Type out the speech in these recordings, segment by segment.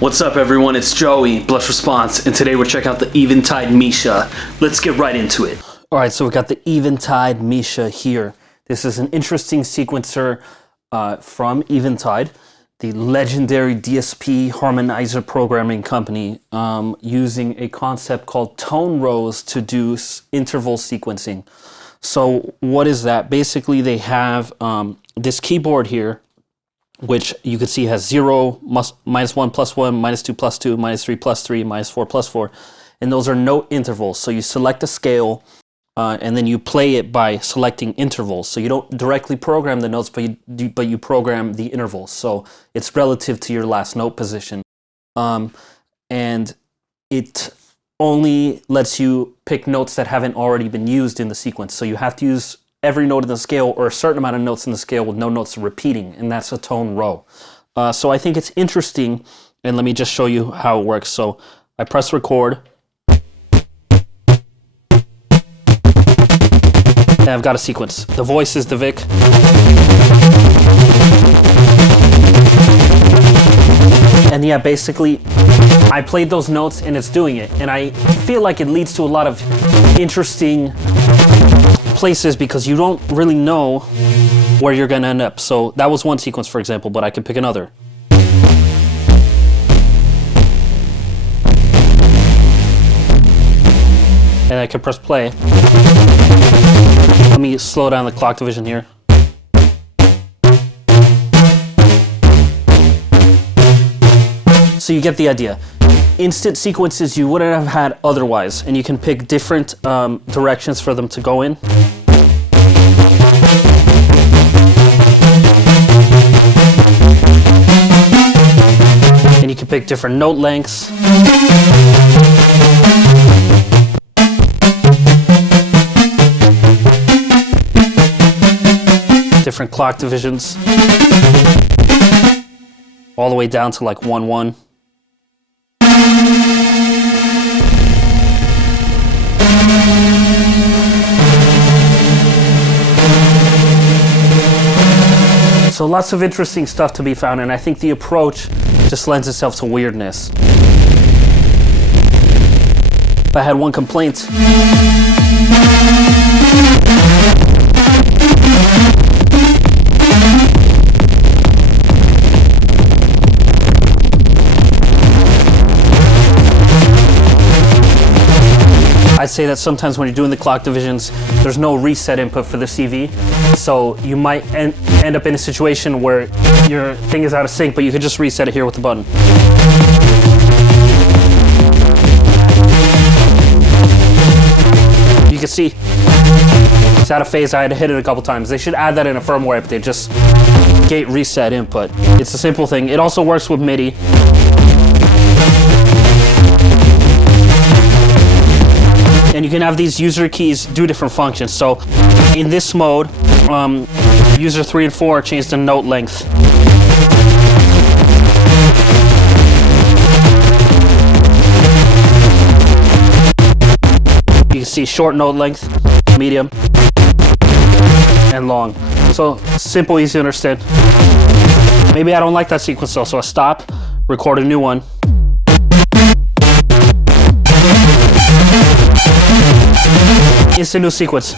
What's up everyone, it's Joey, Blush Response, and today we're checking out the Eventide Misha. Let's get right into it. Alright, so we got the Eventide Misha here. This is an interesting sequencer from Eventide, the legendary DSP harmonizer programming company, using a concept called tone rows to do interval sequencing. So what is that? Basically they have this keyboard here, which you can see has 0, -1 + 1, -2 + 2, -3 + 3, -4 + 4, and those are note intervals. So you select a scale and then you play it by selecting intervals. So you don't directly program the notes, but you program the intervals. So it's relative to your last note position, and it only lets you pick notes that haven't already been used in the sequence. So you have to use every note in the scale or a certain amount of notes in the scale with no notes repeating, and that's a tone row. So I think it's interesting, and let me just show you how it works. So I press record, and I've got a sequence. The voice is the Vic. And yeah, basically, I played those notes and it's doing it. And I feel like it leads to a lot of interesting places because you don't really know where you're gonna end up. So that was one sequence, for example, but I could pick another. And I can press play. Let me slow down the clock division here. So you get the idea. Instant sequences you wouldn't have had otherwise, and you can pick different directions for them to go in. And you can pick different note lengths. Different clock divisions. All the way down to like 1/1. So lots of interesting stuff to be found, and I think the approach just lends itself to weirdness. If I had one complaint, I'd say that sometimes when you're doing the clock divisions, there's no reset input for the CV. So you might end up in a situation where your thing is out of sync, but you could just reset it here with the button. You can see it's out of phase. I had to hit it a couple times. They should add that in a firmware update, just gate reset input. It's a simple thing. It also works with MIDI. And you can have these user keys do different functions. So in this mode, user 3 and 4 change the note length. You can see short note length, medium, and long. So simple, easy to understand. Maybe I don't like that sequence though, so I stop, record a new one. It's a new sequence.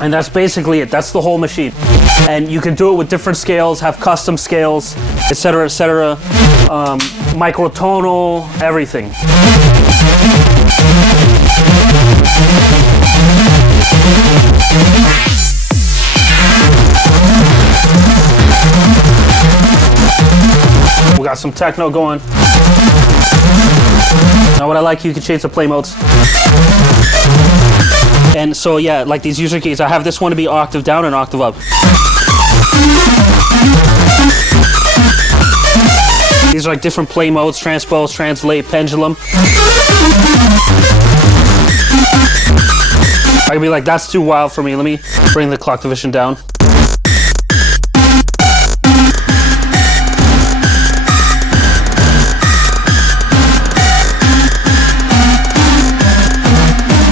And that's basically it. That's the whole machine. And you can do it with different scales, have custom scales, etc., etc. Microtonal, everything. We got some techno going. Now what I like, you can change the play modes. And so yeah, like these user keys, I have this one to be octave down and octave up. These are like different play modes: transpose, translate, pendulum. I can be like, that's too wild for me. Let me bring the clock division down.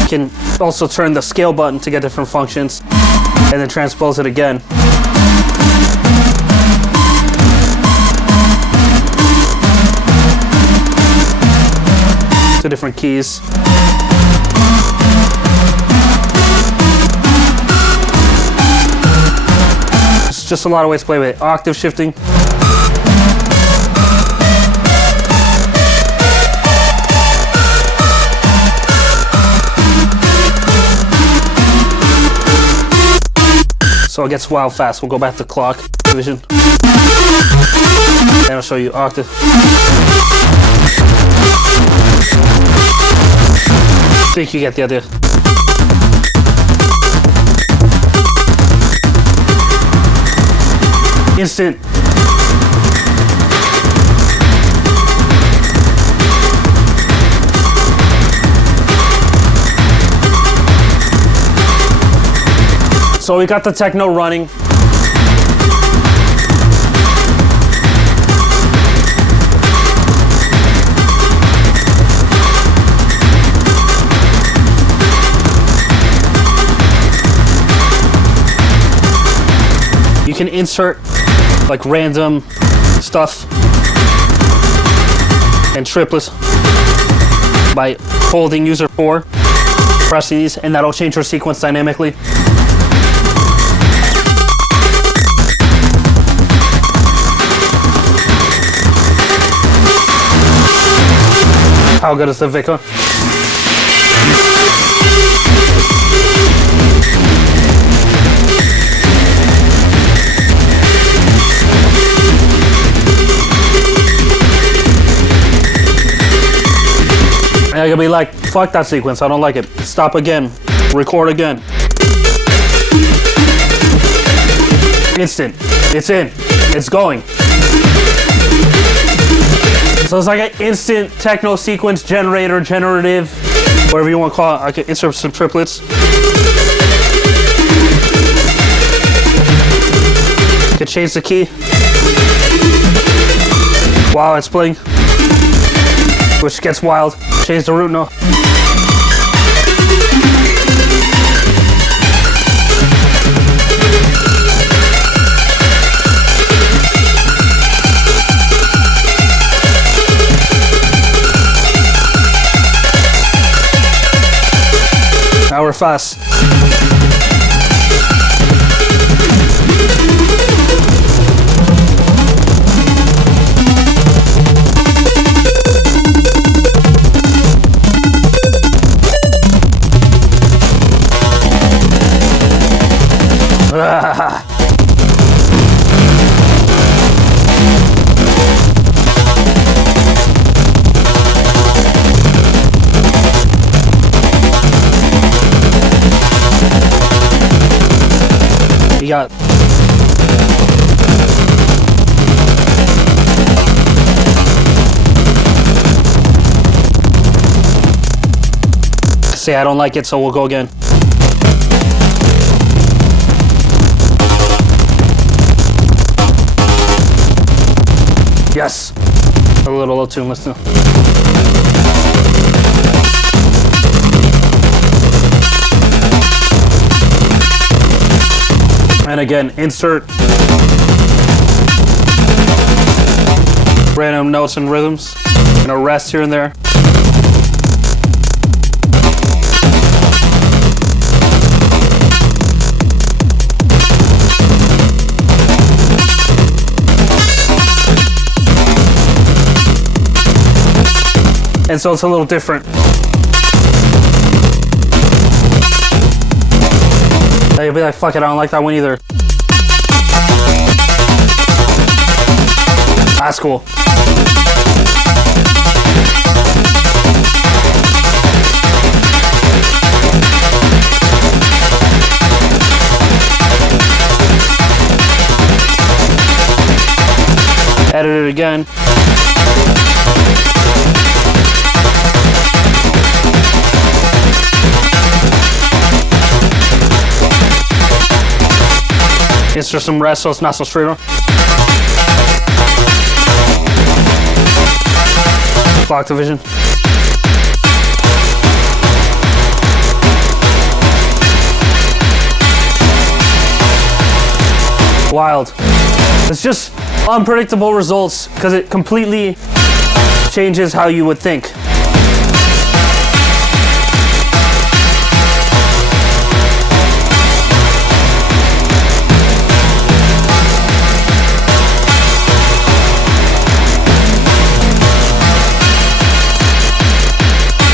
You can also turn the scale button to get different functions. and then transpose it again. To different keys. It's just a lot of ways to play with it. Octave shifting. So it gets wild fast. We'll go back to clock division. And I'll show you octave. I think you get the idea. Instant. So we got the techno running. You can insert like random stuff and triplets by holding user 4, pressing these, and that'll change your sequence dynamically. How good is the Vicar? And I could be like, fuck that sequence, I don't like it. Stop again, record again. Instant, it's in, it's going. So it's like an instant techno sequence generator, generative, whatever you want to call it. I can insert some triplets. I can change the key while it's playing, which gets wild. Change the root note. Now we're fast. You got say I don't like it, so we'll go again. Yes, a little low tune. Listen. And again, insert random notes and rhythms, and a rest here and there. And so it's a little different. You'll be like, fuck it, I don't like that one either. That's cool. Edit it again. Insert some rest so it's not so straight on. Clock division. Wild. It's just unpredictable results because it completely changes how you would think.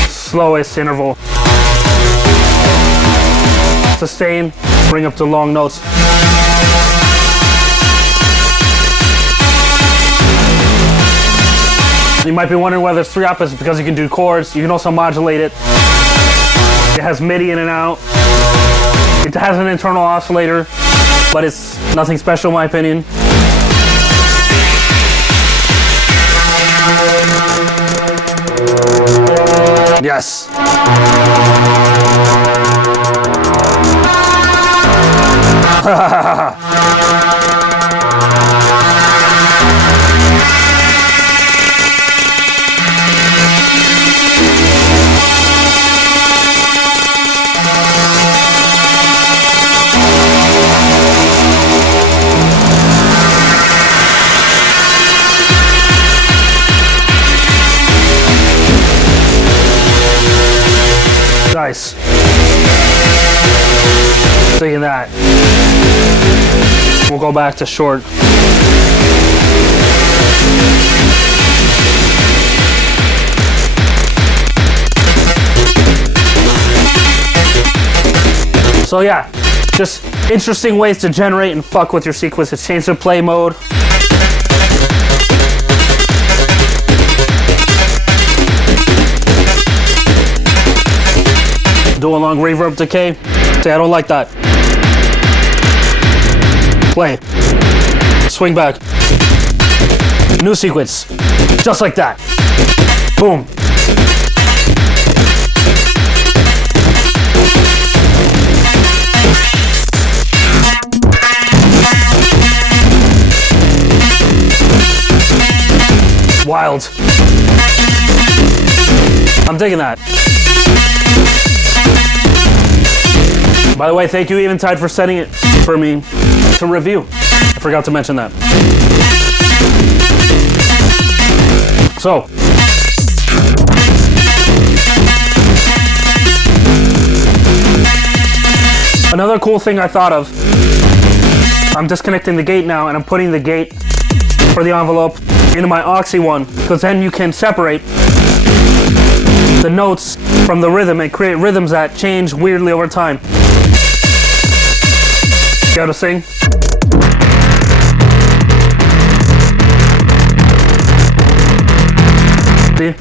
Slowest interval. Sustain, bring up to long notes. You might be wondering why there's 3 opposites, because you can do chords, you can also modulate it. It has MIDI in and out. It has an internal oscillator, but it's nothing special in my opinion. Yes. Nice. Taking that. We'll go back to short. So yeah, just interesting ways to generate and fuck with your sequences. Change the play mode. Do a long reverb decay. Say, I don't like that. Play. Swing back. New sequence. Just like that. Boom. Wild. I'm digging that. By the way, thank you Eventide for setting it for me to review. I forgot to mention that. So, another cool thing I thought of, I'm disconnecting the gate now and I'm putting the gate for the envelope into my Oxy one, because then you can separate the notes from the rhythm and create rhythms that change weirdly over time. You gotta sing. See?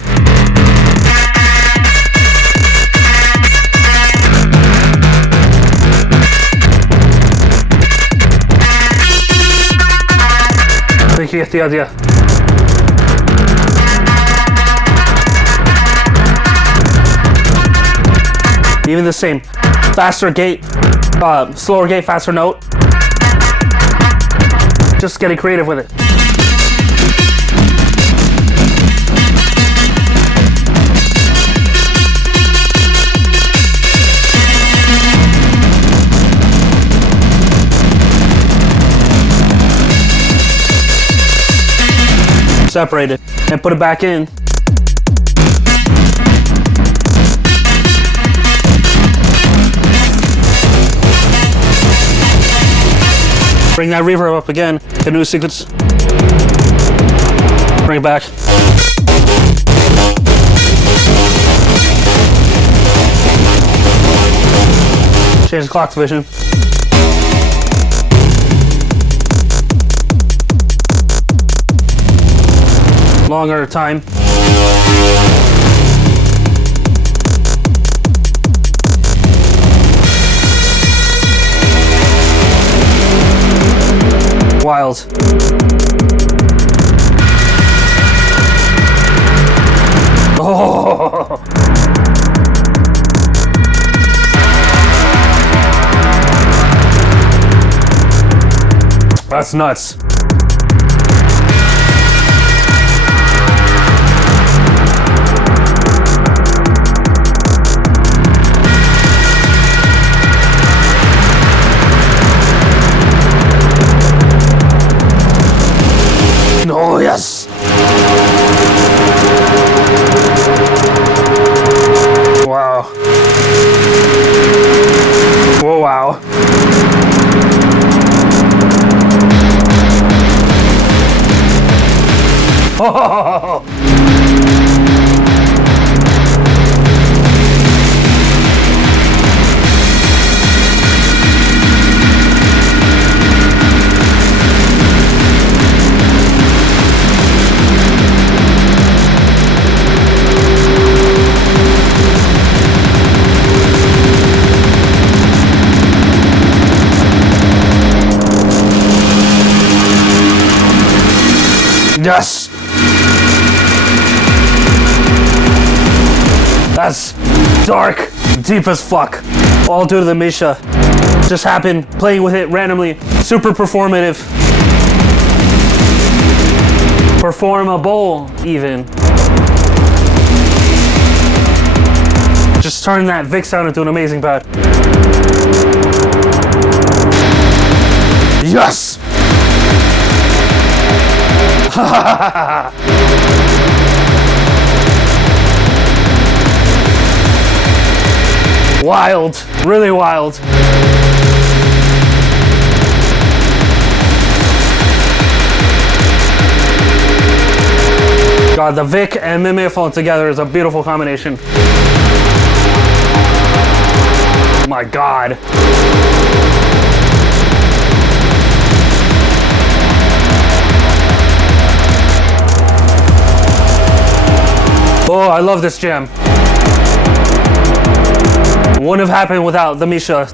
I think you get the idea. Even the same. Faster gate, slower gate, faster note. Just getting creative with it. Separate it and put it back in. Bring that reverb up again. Get a new sequence. Bring it back. Change the clock division. Longer time. Wild. Oh. That's nuts. Yes! That's dark, deep as fuck. All due to the Misha. Just happened, playing with it randomly. Super performative. Performable, even. Just turn that Vic sound into an amazing pad. Yes! Wild, really wild. God, the Vic and Mimeophone together is a beautiful combination. Oh my God. Oh, I love this jam. Wouldn't have happened without the Misha.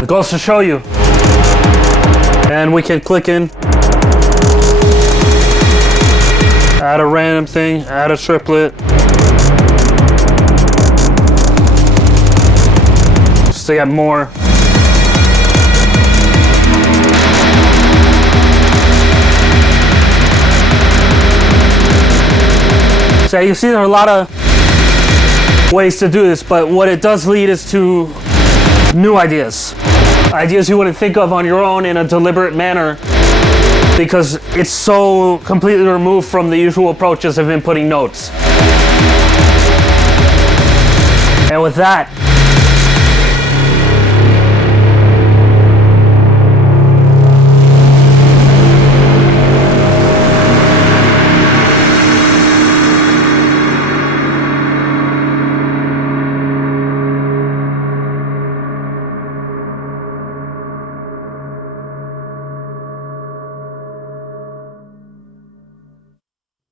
It goes to show you. And we can click in. Add a random thing, add a triplet. Just to get more. So you see there are a lot of ways to do this, but what it does lead is to new ideas. Ideas you wouldn't think of on your own in a deliberate manner because it's so completely removed from the usual approaches of inputting notes. And with that,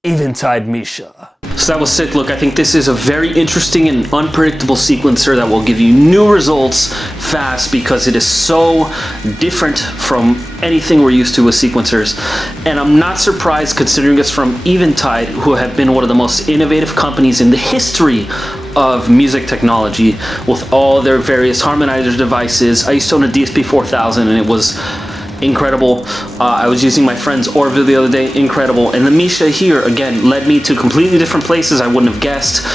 Eventide Misha. So that was sick. Look, I think this is a very interesting and unpredictable sequencer that will give you new results fast because it is so different from anything we're used to with sequencers. And I'm not surprised considering it's from Eventide, who have been one of the most innovative companies in the history of music technology with all their various harmonizer devices. I used to own a DSP 4000 and it was incredible. I was using my friend's Orville the other day, incredible. And the Misha here, again, led me to completely different places I wouldn't have guessed.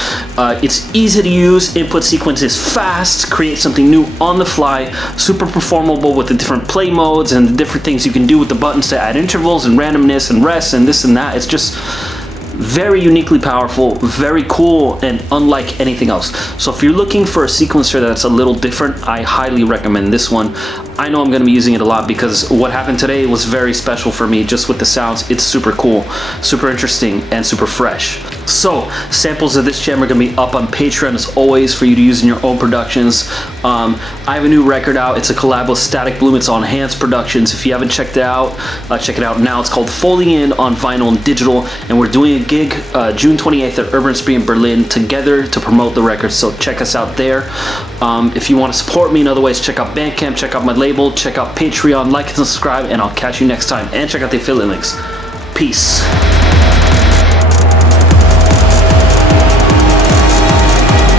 It's easy to use, input sequence is fast, create something new on the fly, super performable with the different play modes and the different things you can do with the buttons to add intervals and randomness and rest and this and that. It's just very uniquely powerful, very cool, and unlike anything else. So if you're looking for a sequencer that's a little different, I highly recommend this one. I know I'm going to be using it a lot because what happened today was very special for me just with the sounds. It's super cool, super interesting, and super fresh. So samples of this jam are going to be up on Patreon as always for you to use in your own productions. I have a new record out. It's a collab with Static Bloom. It's on Enhanced Productions. If you haven't checked it out, check it out now. It's called Folding In on vinyl and digital, and we're doing a gig June 28th at Urban Spree in Berlin together to promote the record, so check us out there. If you want to support me in other ways, check out Bandcamp, check out my label, check out Patreon, like and subscribe, and I'll catch you next time. And check out the affiliate links. Peace.